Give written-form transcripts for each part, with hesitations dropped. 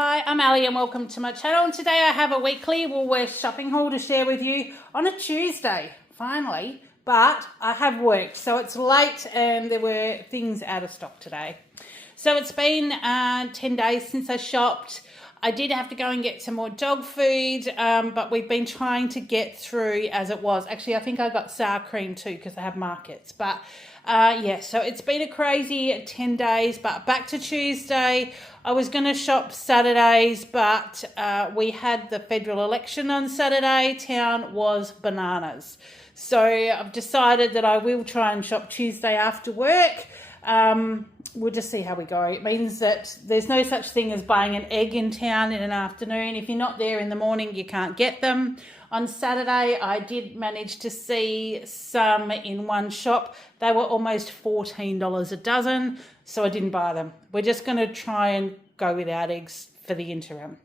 Hi, I'm Ali and welcome to my channel, and today I have a weekly Woolworths shopping haul to share with you on a Tuesday, finally, but I have worked, so it's late and there were things out of stock today. So it's been 10 days since I shopped. I did have to go and get some more dog food, but we've been trying to get through as it was. Actually, I think I got sour cream too because I have markets, but yeah, so it's been a crazy 10 days, but back to Tuesday. I was going to shop Saturdays, but we had the federal election on Saturday. Town was bananas. So I've decided that I will try and shop Tuesday after work. We'll just see how we go. It means that there's no such thing as buying an egg in town in an afternoon. If you're not there in the morning, you can't get them. On Saturday, I did manage to see some in one shop. They were almost $14 a dozen, so I didn't buy them. We're just going to try and go without eggs for the interim.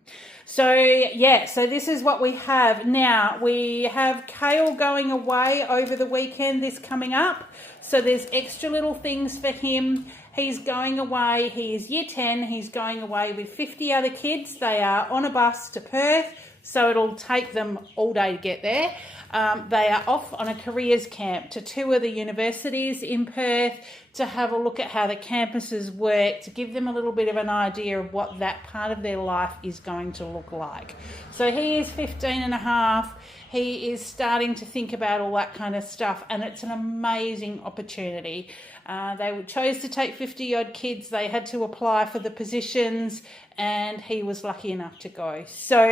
So yeah, so this is what we have. Now, we have Kael going away over the weekend, this coming up. So there's extra little things for him. He's going away, he is year 10, he's going away with 50 other kids. They are on a bus to Perth, so it'll take them all day to get there. They are off on a careers camp to two of the universities in Perth to have a look at how the campuses work, to give them a little bit of an idea of what that part of their life is going to look like. So he is 15 and a half. He is starting to think about all that kind of stuff, and it's an amazing opportunity. They chose to take 50 odd kids. They had to apply for the positions, and he was lucky enough to go. So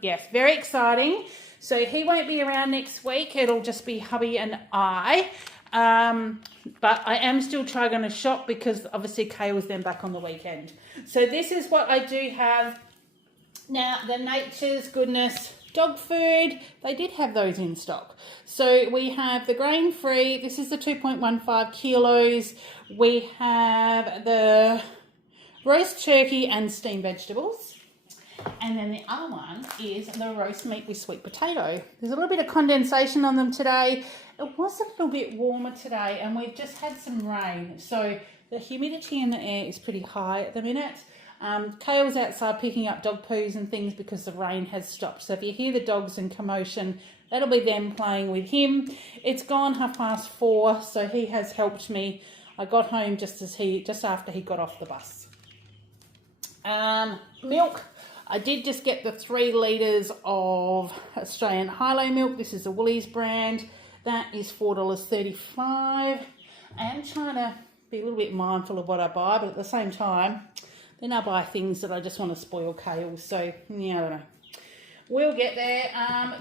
yes, very exciting. So he won't be around next week. It'll just be hubby and I. But I am still trying to shop because obviously Kay was then back on the weekend. So this is what I do have. Now, the Nature's Goodness dog food, they did have those in stock. So we have the grain-free, this is the 2.15 kilos. We have the roast turkey and steamed vegetables. And then the other one is the roast meat with sweet potato. There's a little bit of condensation on them today. It was a little bit warmer today and we've just had some rain. So the humidity in the air is pretty high at the minute. Kael's outside picking up dog poos and things because the rain has stopped. So if you hear the dogs in commotion, that'll be them playing with him. It's gone 4:30, so he has helped me. I got home just after he got off the bus. Milk. I did just get the 3 litres of Australian Hilo milk. This is the Woolies brand. That is $4.35. I am trying to be a little bit mindful of what I buy, but at the same time, then I buy things that I just want to spoil Kael. So, yeah, I don't know. We'll get there.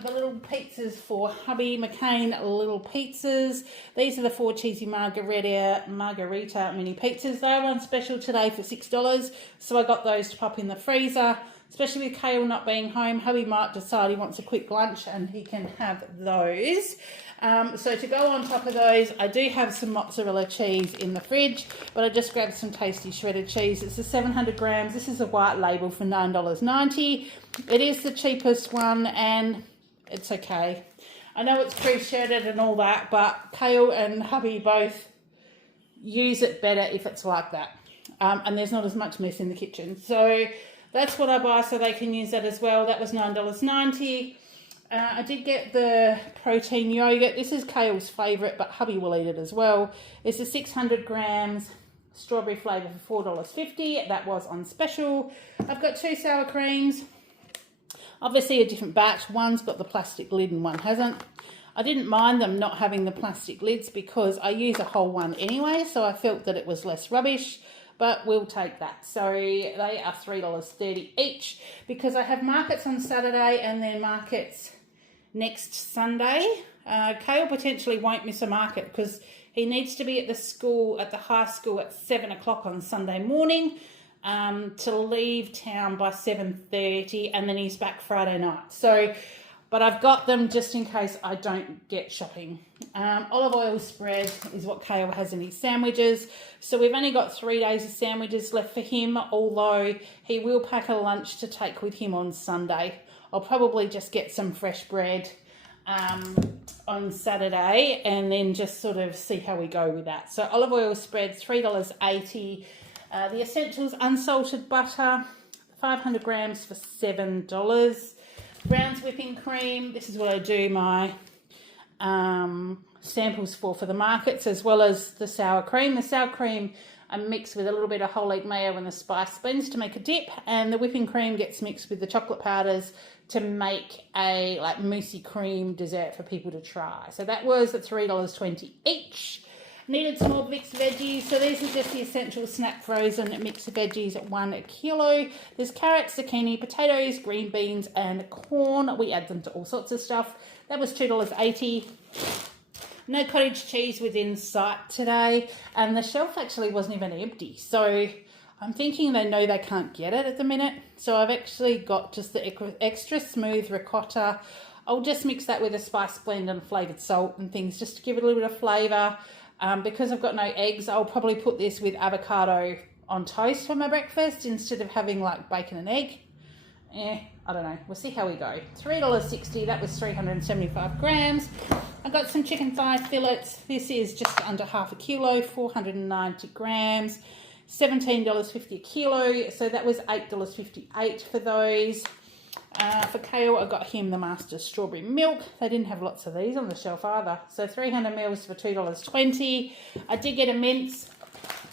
The little pizzas for hubby, McCain little pizzas. These are the 4 cheesy margarita mini pizzas. They are on special today for $6. So I got those to pop in the freezer. Especially with Kael not being home, hubby might decide he wants a quick lunch and he can have those. So to go on top of those, I do have some mozzarella cheese in the fridge, but I just grabbed some tasty shredded cheese. It's the 700 grams. This is a white label for $9.90. It is the cheapest one and it's okay. I know it's pre-shredded and all that, but Kael and hubby both use it better if it's like that. And there's not as much mess in the kitchen. So that's what I buy so they can use that as well. That was $9.90. I did get the protein yogurt. This is Kael's favourite, but hubby will eat it as well. It's a 600 grams strawberry flavour for $4.50. That was on special. I've got 2 sour creams. Obviously a different batch. One's got the plastic lid and one hasn't. I didn't mind them not having the plastic lids because I use a whole one anyway, so I felt that it was less rubbish. But we'll take that. So they are $3.30 each because I have markets on Saturday and then markets next Sunday. Kael potentially won't miss a market because he needs to be at the high school at 7 o'clock on Sunday morning to leave town by 7:30 and then he's back Friday night. So, but I've got them just in case I don't get shopping. Olive oil spread is what Kael has in his sandwiches. So we've only got 3 days of sandwiches left for him, although he will pack a lunch to take with him on Sunday. I'll probably just get some fresh bread on Saturday and then just sort of see how we go with that. So olive oil spread, $3.80. The essentials, unsalted butter, 500 grams for $7. Brown's whipping cream. This is what I do my samples for the markets, as well as the sour cream. The sour cream I mix with a little bit of whole egg mayo and the spice blends to make a dip, and the whipping cream gets mixed with the chocolate powders to make a like moussey cream dessert for people to try. So that was at $3.20 each. Needed some more mixed veggies, so these are just the essential snap frozen mixed veggies at 1 kilo. There's carrots, zucchini, potatoes, green beans and corn. We add them to all sorts of stuff. That was $2.80. No cottage cheese within sight today, and the shelf actually wasn't even empty, so I'm thinking they know they can't get it at the minute. So I've actually got just the extra smooth ricotta. I'll just mix that with a spice blend and flavoured salt and things just to give it a little bit of flavour. Because I've got no eggs, I'll probably put this with avocado on toast for my breakfast instead of having like bacon and egg. I don't know. We'll see how we go. $3.60. That was 375 grams. I got some chicken thigh fillets. This is just under half a kilo, 490 grams. $17.50 a kilo. So that was $8.58 for those. For Kael, I got him the Master's strawberry milk. They didn't have lots of these on the shelf either. So 300 mils for $2.20. I did get a mince,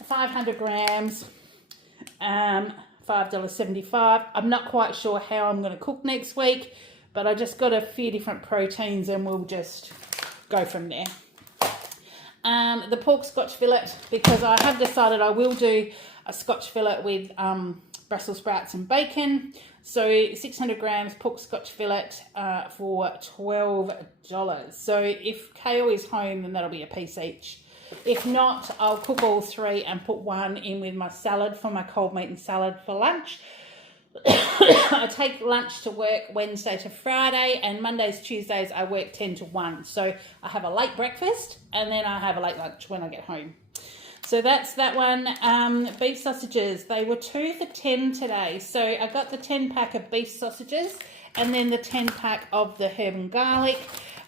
500 grams, $5.75. I'm not quite sure how I'm going to cook next week, but I just got a few different proteins and we'll just go from there. The pork scotch fillet, because I have decided I will do a scotch fillet with Brussels sprouts and bacon. So 600 grams pork scotch fillet for $12. So if Kael is home, then that'll be a piece each. If not, I'll cook all three and put one in with my salad for my cold meat and salad for lunch. I take lunch to work Wednesday to Friday, and Mondays, Tuesdays I work 10 to 1. So I have a late breakfast and then I have a late lunch when I get home. So that's that one. Beef sausages, they were 2 for $10 today. So I got the 10 pack of beef sausages and then the 10 pack of the herb and garlic.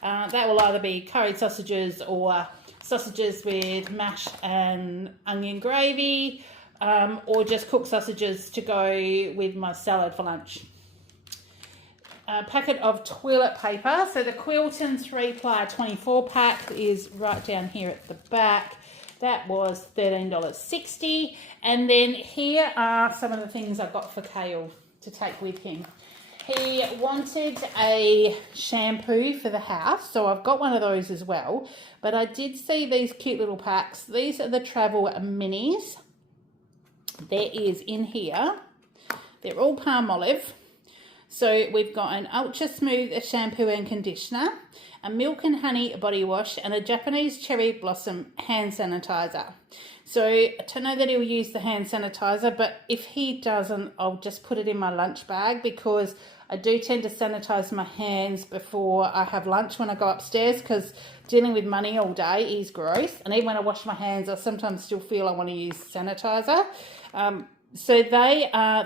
That will either be curried sausages or sausages with mash and onion gravy, or just cooked sausages to go with my salad for lunch. A packet of toilet paper. So the Quilton 3-ply 24 pack is right down here at the back. That was $13.60. And then here are some of the things I got for Kael to take with him. He wanted a shampoo for the house, so I've got one of those as well. But I did see these cute little packs. These are the Travel Minis. There is in here. They're all palm olive. So we've got an ultra smooth shampoo and conditioner, a milk and honey body wash, and a Japanese cherry blossom hand sanitizer. So I don't know that he'll use the hand sanitizer, but if he doesn't, I'll just put it in my lunch bag, because I do tend to sanitize my hands before I have lunch when I go upstairs, because dealing with money all day is gross. And even when I wash my hands, I sometimes still feel I want to use sanitizer. So they are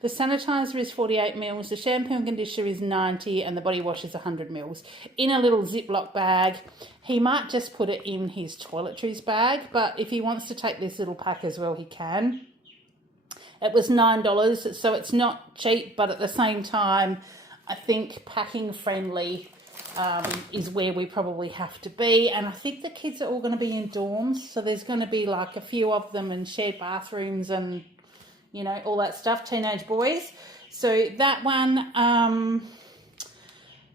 the sanitizer is 48 mils, the shampoo and conditioner is 90, and the body wash is 100 mils in a little Ziploc bag. He might just put it in his toiletries bag, but if he wants to take this little pack as well, he can. It was $9, so it's not cheap, but at the same time, I think packing friendly is where we probably have to be. And I think the kids are all going to be in dorms, so there's going to be like a few of them in shared bathrooms and, you know, all that stuff, teenage boys. So that one,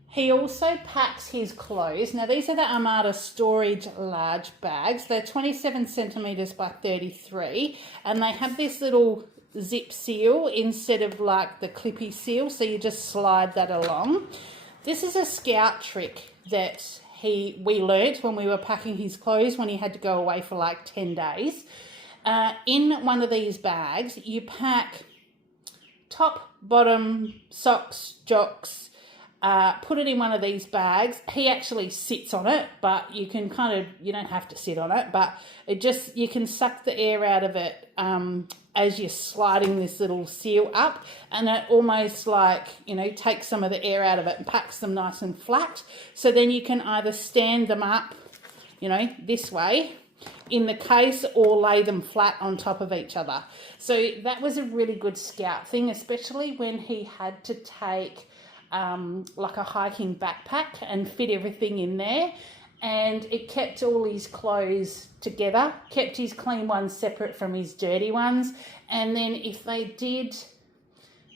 he also packs his clothes. Now, these are the Armada Storage large bags. They're 27 centimetres by 33, and they have this little zip seal instead of like the clippy seal, so you just slide that along. This is a scout trick that we learnt when we were packing his clothes when he had to go away for like 10 days. In one of these bags, you pack top, bottom, socks, jocks, put it in one of these bags. He actually sits on it, but you can you don't have to sit on it, but you can suck the air out of it as you're sliding this little seal up, and it almost like, you know, takes some of the air out of it and packs them nice and flat. So then you can either stand them up, you know, this way, in the case or lay them flat on top of each other. So that was a really good scout thing, especially when he had to take like a hiking backpack and fit everything in there. And it kept all his clothes together, kept his clean ones separate from his dirty ones. And then if they did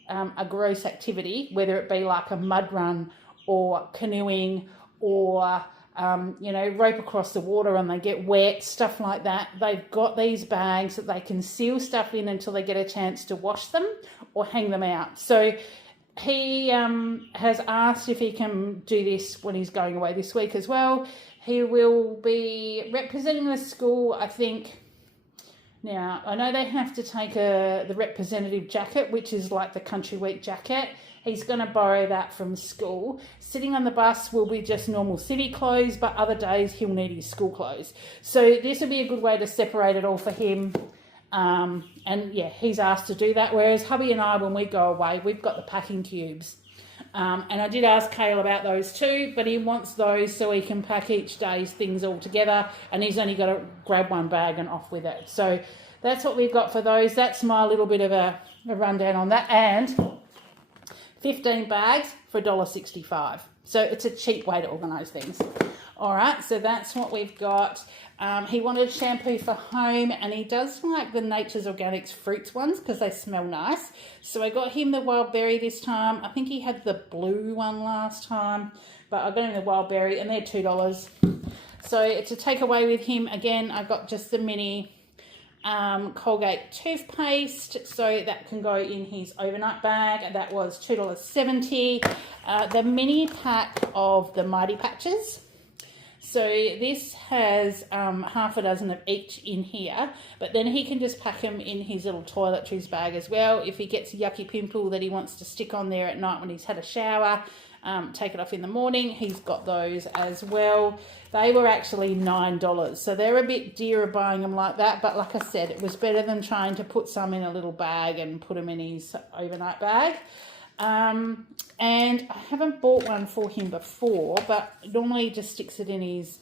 a gross activity, whether it be like a mud run or canoeing or rope across the water and they get wet, stuff like that, they've got these bags that they can seal stuff in until they get a chance to wash them or hang them out. So he has asked if he can do this when he's going away this week as well. He will be representing the school, I think. Now, I know they have to take the representative jacket, which is like the Country Week jacket. He's going to borrow that from school. Sitting on the bus will be just normal city clothes, but other days he'll need his school clothes. So this will be a good way to separate it all for him. And yeah, he's asked to do that. Whereas hubby and I, when we go away, we've got the packing cubes. And I did ask Kael about those too, but he wants those so he can pack each day's things all together, and he's only got to grab one bag and off with it. So that's what we've got for those. That's my little bit of a rundown on that. And 15 bags for $1.65. So it's a cheap way to organise things. All right, so that's what we've got. He wanted shampoo for home, and he does like the Nature's Organics fruits ones because they smell nice. So I got him the wild berry this time. I think he had the blue one last time, but I got him the wild berry, and they're $2. So to take away with him, again, I got just the mini Colgate toothpaste, so that can go in his overnight bag. That was $2.70. The mini pack of the Mighty Patches. So this has half a dozen of each in here, but then he can just pack them in his little toiletries bag as well. If he gets a yucky pimple that he wants to stick on there at night when he's had a shower, take it off in the morning, he's got those as well. They were actually $9, so they're a bit dearer buying them like that, but like I said, it was better than trying to put some in a little bag and put them in his overnight bag. And I haven't bought one for him before, but normally he just sticks it in his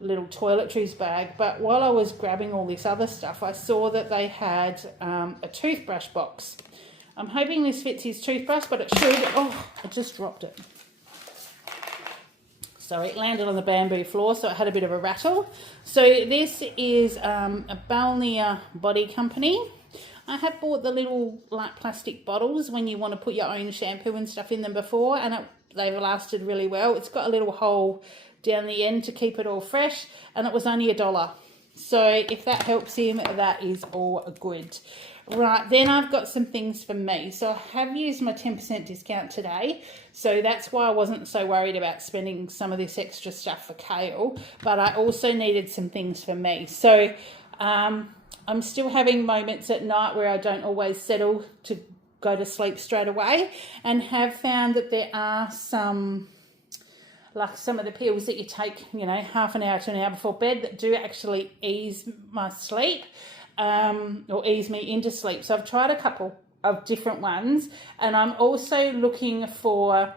little toiletries bag. But while I was grabbing all this other stuff, I saw that they had a toothbrush box. I'm hoping this fits his toothbrush, but it should. Oh, I just dropped it. So it landed on the bamboo floor, so it had a bit of a rattle. So this is a Balnea Body Company. I have bought the little like plastic bottles when you want to put your own shampoo and stuff in them before, and they've lasted really well. It's got a little hole down the end to keep it all fresh, and it was only $1. So if that helps him, that is all good. Right, then I've got some things for me. So I have used my 10% discount today, so that's why I wasn't so worried about spending some of this extra stuff for Kael, but I also needed some things for me. So I'm still having moments at night where I don't always settle to go to sleep straight away, and have found that there are some, like some of the pills that you take, half an hour to an hour before bed that do actually ease my sleep, or ease me into sleep. So I've tried a couple of different ones, and I'm also looking for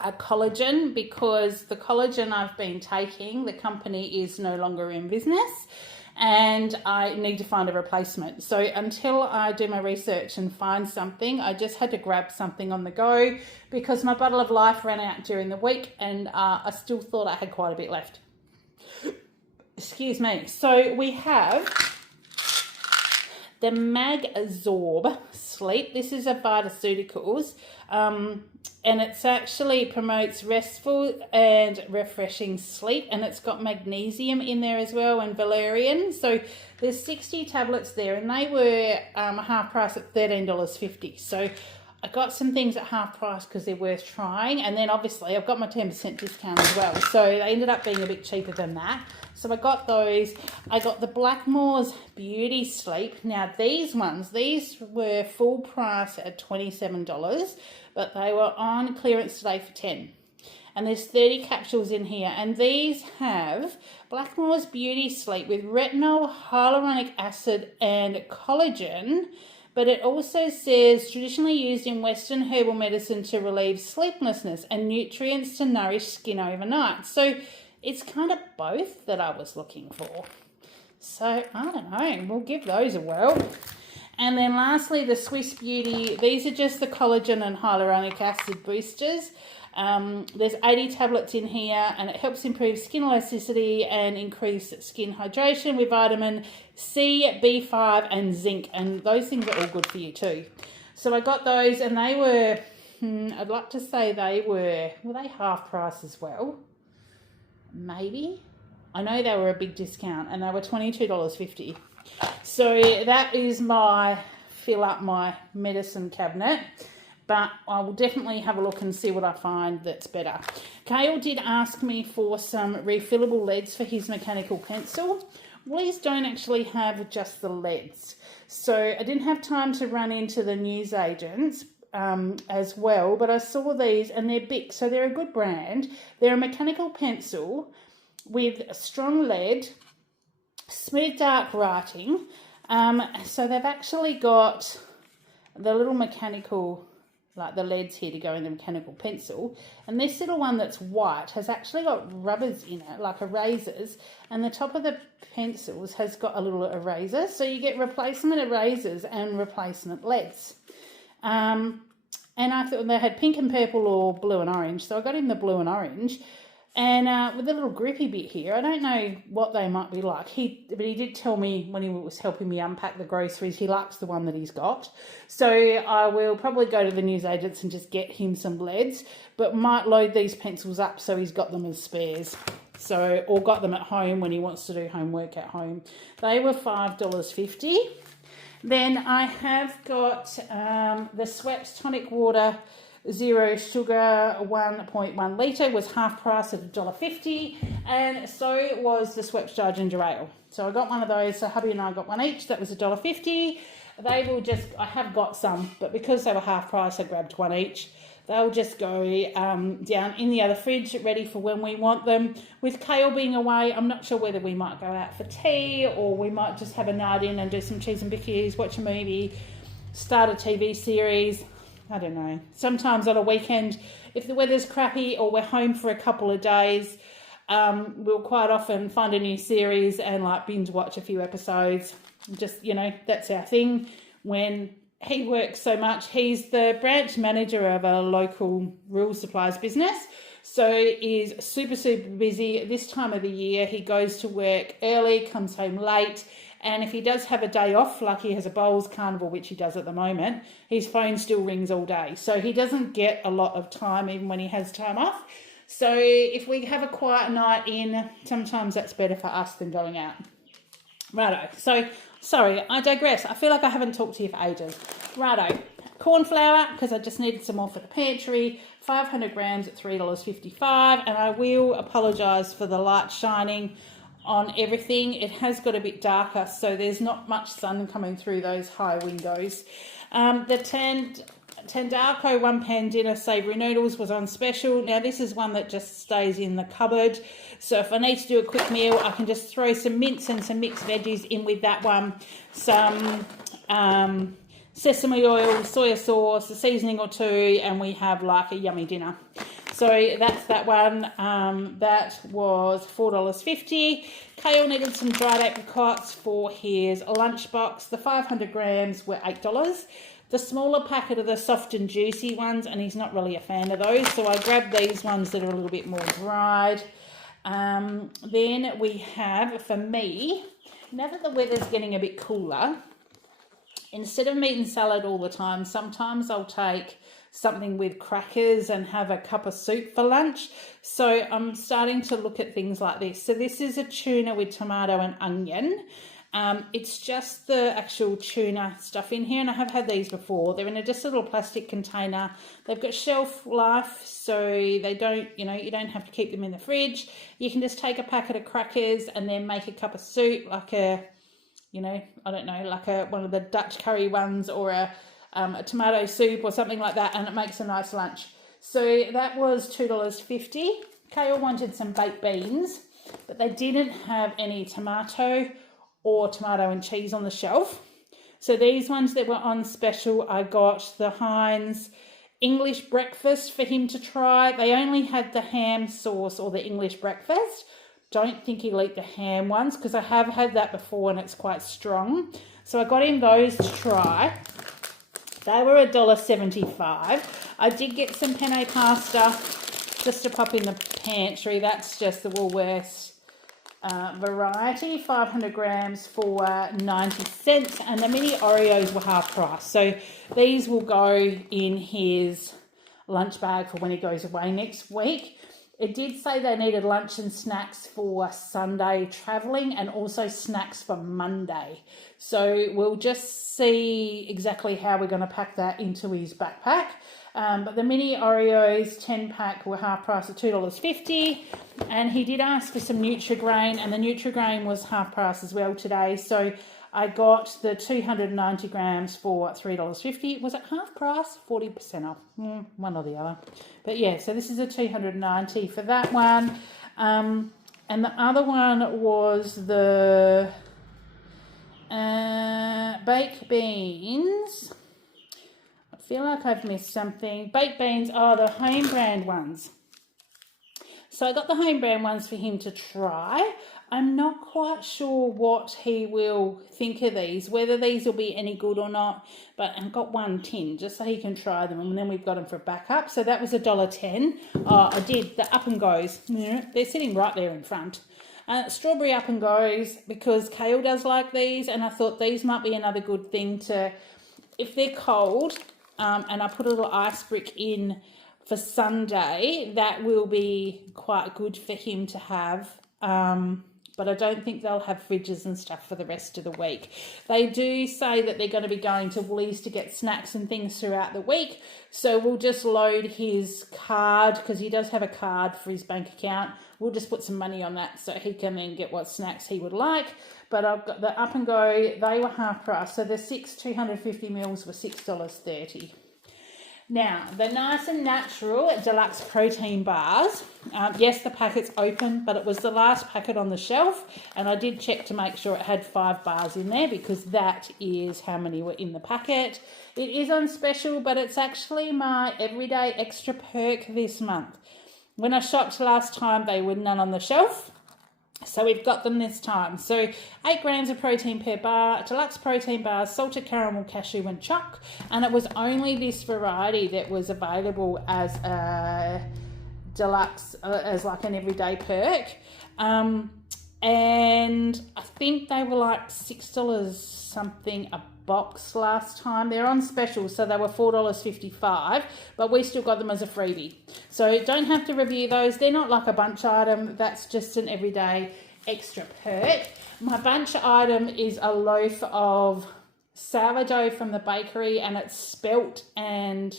a collagen, because the collagen I've been taking, the company is no longer in business, and I need to find a replacement. So until I do my research and find something, I just had to grab something on the go because my bottle of life ran out during the week, and I still thought I had quite a bit left. Excuse me. So we have the Magsorb Sleep. This is a Vitaceuticals, and it's actually promotes restful and refreshing sleep, and it's got magnesium in there as well, and valerian. So there's 60 tablets there, and they were half price at $13.50. So I got some things at half price because they're worth trying, and then obviously I've got my 10% discount as well, so they ended up being a bit cheaper than that. So I got those. I got the Blackmore's Beauty Sleep. Now these were full price at $27, but they were on clearance today for $10. And there's 30 capsules in here, and these have Blackmore's Beauty Sleep with retinol, hyaluronic acid, and collagen. But it also says traditionally used in Western herbal medicine to relieve sleeplessness and nutrients to nourish skin overnight. So it's kind of both that I was looking for. So, I don't know. We'll give those a whirl. And then lastly, the Swiss Beauty. These are just the collagen and hyaluronic acid boosters. There's 80 tablets in here, and it helps improve skin elasticity and increase skin hydration with vitamin C, B5 and zinc. And those things are all good for you too. So I got those, and they were, I'd like to say were they half price as well? Maybe. I know they were a big discount, and they were $22.50. So that is my fill up my medicine cabinet, but I will definitely have a look and see what I find that's better. Kael did ask me for some refillable leads for his mechanical pencil. Woolies don't actually have just the leads. So I didn't have time to run into the newsagents as well, but I saw these and they're big, so they're a good brand. They're a mechanical pencil with a strong lead, smooth dark writing. So they've actually got the little mechanical, like the leads here to go in the mechanical pencil, and this little one that's white has actually got rubbers in it, like erasers, and the top of the pencils has got a little eraser, so you get replacement erasers and replacement leads. And I thought they had pink and purple or blue and orange, so I got him the blue and orange. And with a little grippy bit here, I don't know what they might be like. But he did tell me when he was helping me unpack the groceries, he likes the one that he's got. So I will probably go to the newsagents and just get him some leads, but might load these pencils up so he's got them as spares. So, or got them at home when he wants to do homework at home. They were $5.50. Then I have got the Schweppes tonic water, zero sugar, 1.1 litre, was half price at $1.50, and so was the Schweppes Dry Ginger Ale. So I got one of those, so hubby and I got one each, that was $1.50. They will just, I have got some, but because they were half price, I grabbed one each. They'll just go down in the other fridge, ready for when we want them. With Kael being away, I'm not sure whether we might go out for tea, or we might just have a night in and do some cheese and bickies, watch a movie, start a TV series. I don't know. Sometimes on a weekend, if the weather's crappy or we're home for a couple of days, we'll quite often find a new series and like binge watch a few episodes. Just, you know, that's our thing. When he works so much, he's the branch manager of a local rural supplies business. So is super, super busy. This time of the year, he goes to work early, comes home late. And if he does have a day off, like he has a bowls carnival, which he does at the moment, his phone still rings all day. So he doesn't get a lot of time even when he has time off. So if we have a quiet night in, sometimes that's better for us than going out. Righto. So, sorry, I digress. I feel like I haven't talked to you for ages. Righto. Corn flour, because I just needed some more for the pantry. 500 grams at $3.55. And I will apologise for the light shining on everything. It has got a bit darker, so there's not much sun coming through those high windows. The Tandarko one pan dinner savoury noodles was on special. Now this is one that just stays in the cupboard, so if I need to do a quick meal, I can just throw some mince and some mixed veggies in with that one, some sesame oil, soya sauce, a seasoning or two, and we have like a yummy dinner. So that's that one. That was $4.50. Kael needed some dried apricots for his lunchbox. The 500 grams were $8. The smaller packet of the soft and juicy ones, and he's not really a fan of those, so I grabbed these ones that are a little bit more dried. Then we have, for me, now that the weather's getting a bit cooler, instead of meat and salad all the time, sometimes I'll take something with crackers and have a cup of soup for lunch. So I'm starting to look at things like this. So this is a tuna with tomato and onion. It's just the actual tuna stuff in here, and I have had these before. They're in just a little plastic container. They've got shelf life, so they don't, you don't have to keep them in the fridge. You can just take a packet of crackers and then make a cup of soup, like a, I don't know, like one of the Dutch curry ones, or a tomato soup or something like that, and it makes a nice lunch. So that was $2.50. Kael wanted some baked beans, but they didn't have any tomato or tomato and cheese on the shelf. So these ones that were on special, I got the Heinz English breakfast for him to try. They only had the ham sauce or the English breakfast. don't think he'll eat the ham ones because I have had that before and it's quite strong. So I got him those to try. They were $1.75. I did get some penne pasta just to pop in the pantry. That's just the Woolworths variety, 500 grams for 90 cents. And the mini Oreos were half price. So these will go in his lunch bag for when he goes away next week. It did say they needed lunch and snacks for Sunday travelling and also snacks for Monday. So we'll just see exactly how we're going to pack that into his backpack. But the mini Oreos 10-pack were half price at $2.50. And he did ask for some Nutri-Grain, and the Nutri-Grain was half price as well today. So I got the 290 grams for $3.50. Was it half price? 40% off. One or the other. But yeah, so this is a 290 for that one. And the other one was the baked beans. I feel like I've missed something. Baked beans are the home brand ones. So I got the home brand ones for him to try. I'm not quite sure what he will think of these, whether these will be any good or not, but I've got one tin just so he can try them, and then we've got them for backup. So that was $1.10. I did the Up and Goes. They're sitting right there in front. Strawberry Up and Goes, because Kael does like these, and I thought these might be another good thing to, if they're cold, and I put a little ice brick in for Sunday, that will be quite good for him to have. But I don't think they'll have fridges and stuff for the rest of the week. They do say that they're going to be going to Woolies to get snacks and things throughout the week. So we'll just load his card, because he does have a card for his bank account. We'll just put some money on that so he can then get what snacks he would like. But I've got the Up and Go, they were half price. So the 250 mils were $6.30. Now, the Nice and Natural Deluxe Protein Bars. Yes, the packet's open, but it was the last packet on the shelf. And I did check to make sure it had 5 bars in there, because that is how many were in the packet. It is on special, but it's actually my everyday extra perk this month. When I shopped last time, they were none on the shelf. So we've got them this time. So 8 grams of protein per bar, deluxe protein bars, salted caramel, cashew and choc. And it was only this variety that was available as a deluxe, as like an everyday perk. And I think they were like $6 something a box last time. They're on special, so they were $4.55, but we still got them as a freebie. So don't have to review those. They're not like a bunch item. That's just an everyday extra perk. My bunch item is a loaf of sourdough from the bakery, and it's spelt and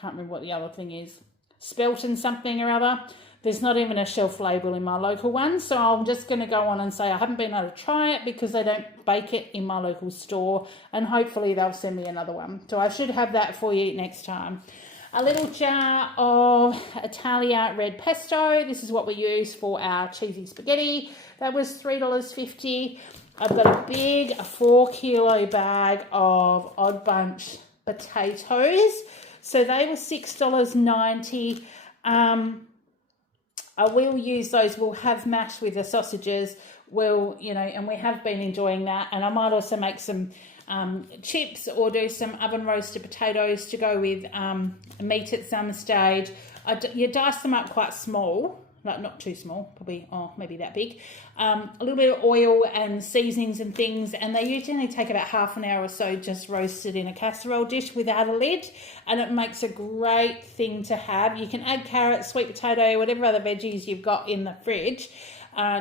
can't remember what the other thing is. Spelt and something or other. There's not even a shelf label in my local one, so I'm just going to go on and say I haven't been able to try it because they don't bake it in my local store, and hopefully they'll send me another one. So I should have that for you next time. A little jar of Italia red pesto. This is what we use for our cheesy spaghetti. That was $3.50. I've got a big 4-kilo bag of Odd Bunch potatoes. So they were $6.90. I will use those. We'll have mash with the sausages. We'll, and we have been enjoying that. And I might also make some chips or do some oven roasted potatoes to go with meat at some stage. You dice them up quite small, like not too small, probably, maybe that big. A little bit of oil and seasonings and things, and they usually take about half an hour or so just roasted in a casserole dish without a lid, and it makes a great thing to have. You can add carrots, sweet potato, whatever other veggies you've got in the fridge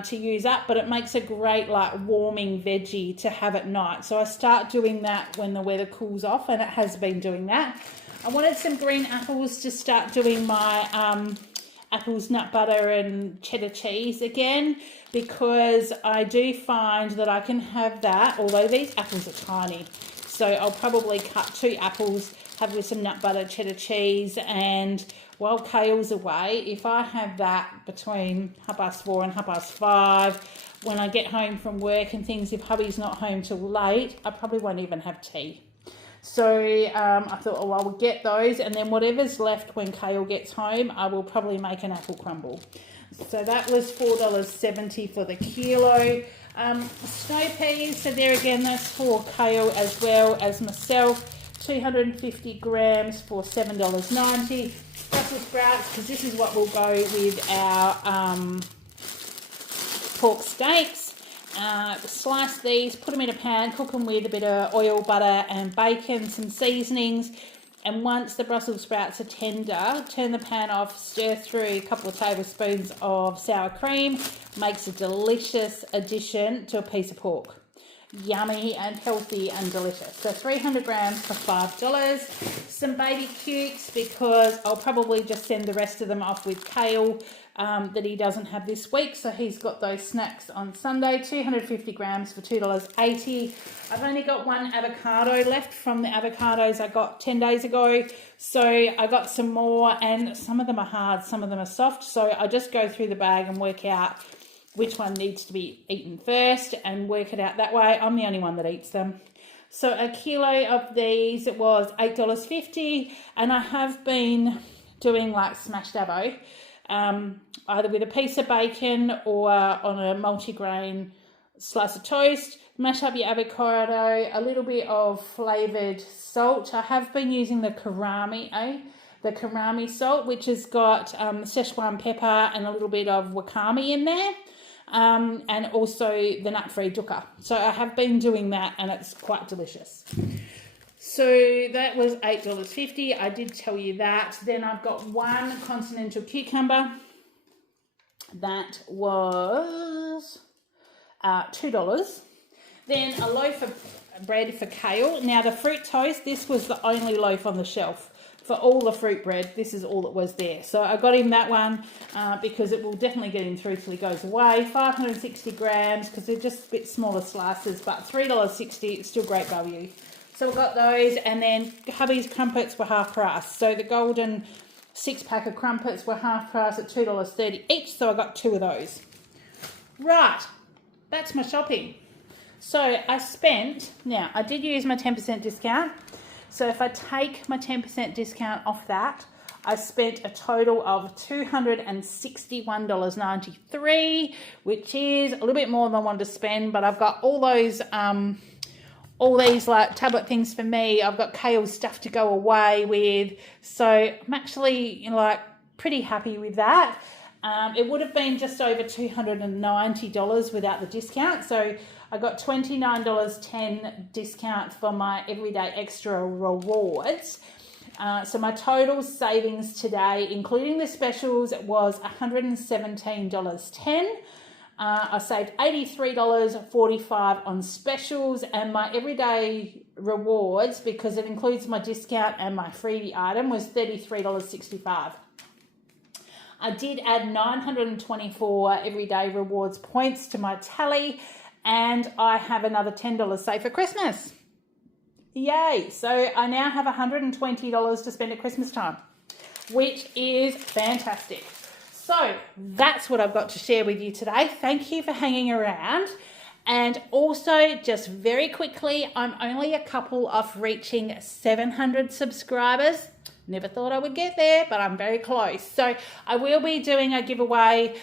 to use up, but it makes a great warming veggie to have at night. So I start doing that when the weather cools off, and it has been doing that. I wanted some green apples to start doing my apples, nut butter and cheddar cheese again, because I do find that I can have that, although these apples are tiny. So I'll probably cut 2 apples, have with some nut butter, cheddar cheese, and while Kael's away, if I have that between 4:30 and 5:30, when I get home from work and things, if hubby's not home till late, I probably won't even have tea. So I thought, oh, I will get those, and then whatever's left when Kael gets home, I will probably make an apple crumble. So that was $4.70 for the kilo. Snow peas, so there again, that's for Kael as well as myself. 250 grams for $7.90. Brussels sprouts, because this is what will go with our pork steaks. Slice these, put them in a pan, cook them with a bit of oil, butter and bacon, some seasonings, and once the Brussels sprouts are tender, turn the pan off, stir through a couple of tablespoons of sour cream. Makes a delicious addition to a piece of pork. Yummy and healthy and delicious. So 300 grams for $5. Some baby cukes, because I'll probably just send the rest of them off with Kael that he doesn't have this week, so he's got those snacks on Sunday. 250 grams for $2.80. I've only got one avocado left from the avocados I got 10 days ago, so I got some more, and some of them are hard, some of them are soft, so I just go through the bag and work out which one needs to be eaten first and work it out that way. I'm the only one that eats them. So a kilo of these, it was $8.50, and I have been doing like smashed avo, either with a piece of bacon or on a multigrain slice of toast. Mash up your avocado, a little bit of flavoured salt. I have been using the karami salt, which has got Szechuan pepper and a little bit of wakame in there. And also the nut-free dukkha. So I have been doing that, and it's quite delicious. So that was $8.50. I did tell you that. Then I've got one continental cucumber. That was $2. Then a loaf of bread for Kael. Now the fruit toast, this was the only loaf on the shelf. For all the fruit bread, this is all that was there. So I got him that one because it will definitely get him through till he goes away. 560 grams, because they're just a bit smaller slices, but $3.60, it's still great value. So I got those, and then hubby's crumpets were half price. So the golden 6-pack of crumpets were half price at $2.30 each, so I got 2 of those. Right, that's my shopping. So I spent, now I did use my 10% discount. So if I take my 10% discount off that, I spent a total of $261.93, which is a little bit more than I wanted to spend, but I've got all those, all these like tablet things for me. I've got Kael's stuff to go away with. So I'm actually like pretty happy with that. It would have been just over $290 without the discount. So I got $29.10 discount for my Everyday Extra rewards. So my total savings today, including the specials, was $117.10. I saved $83.45 on specials, and my Everyday rewards, because it includes my discount and my freebie item, was $33.65. I did add 924 Everyday Rewards points to my tally, and I have another $10 saved for Christmas. Yay! So I now have $120 to spend at Christmas time, which is fantastic. So that's what I've got to share with you today. Thank you for hanging around. And also, just very quickly, I'm only a couple off reaching 700 subscribers. Never thought I would get there, but I'm very close. So I will be doing a giveaway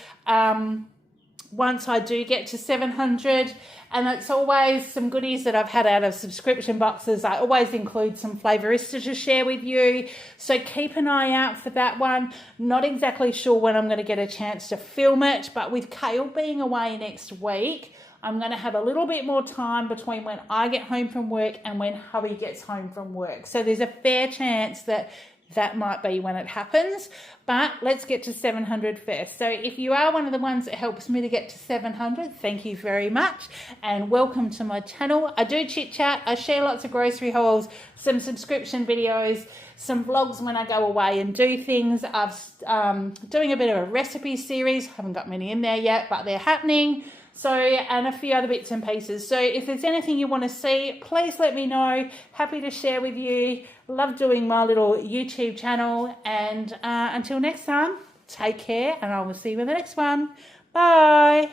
once I do get to 700, and it's always some goodies that I've had out of subscription boxes. I always include some Flavourista to share with you, so keep an eye out for that one. Not exactly sure when I'm going to get a chance to film it, but with Kael being away next week, I'm going to have a little bit more time between when I get home from work and when hubby gets home from work. So there's a fair chance that that might be when it happens, but let's get to 700 first. So if you are one of the ones that helps me to get to 700, thank you very much, and welcome to my channel. I do chit chat, I share lots of grocery hauls, some subscription videos, some vlogs when I go away and do things. I'm doing a bit of a recipe series, haven't got many in there yet, but they're happening. So, and a few other bits and pieces. So if there's anything you want to see, please let me know. Happy to share with you. Love doing my little YouTube channel. And until next time, take care, and I will see you in the next one. Bye.